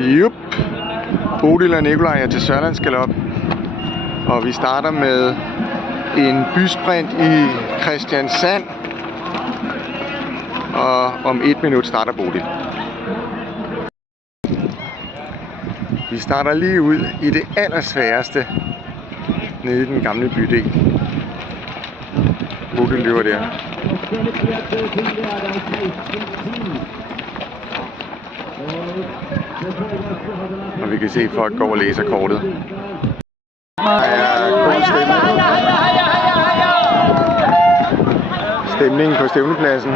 Jup. Bodil og Nikolaj er til Sørlandsgalop. Og vi starter med en bysprint i Kristiansand. Og om 1 minut starter Bodil. Vi starter lige ud i det allersværeste nede i den gamle bydel. Bodil løber der. Og vi kan se, at folk går og læser kortet. Der er god stemning på stævnepladsen,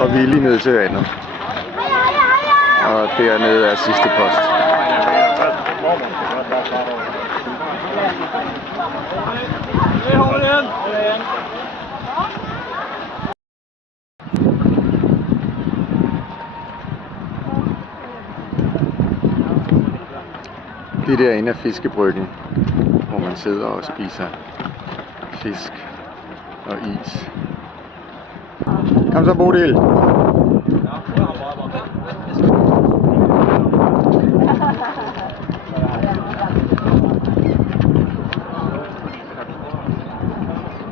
og vi er lige nede til vandet. Og dernede er sidste post. Det derinde er fiskebryggen, hvor man sidder og spiser fisk og is. Kom så, Bodil!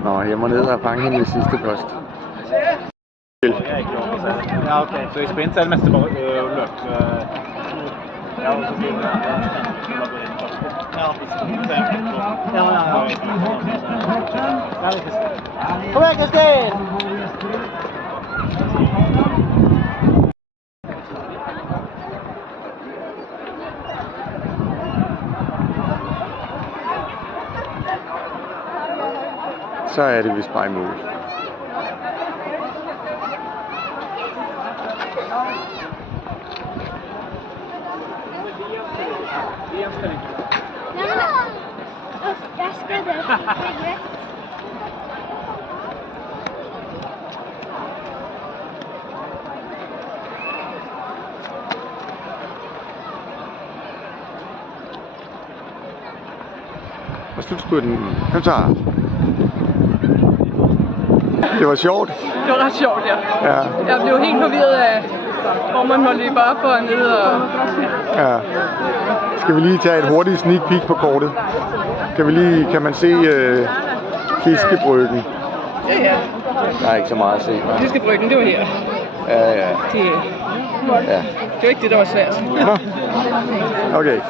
Nå, jeg må ned og fange hende ved sidste post. Ja, okay. Så i sprint er det meste bare løp. Ja, og så blir det Kom igjen, Kristin! Så er det vist bare i mål. Jeg skal det. Det er greit. Og slutspurten. Kom så. Det var sjovt. Det var ret sjovt, ja. Ja. Jeg blev helt forvirret af, hvor man må løbe op og ned og... Ja. Skal vi lige tage et hurtigt sneak peek på kortet? Kan man se fiskebryggen? Ja. Der er ikke så meget at se. Fiskebryggen, det var her. Ja. Det var ikke det, der var svært. Nå. Okay.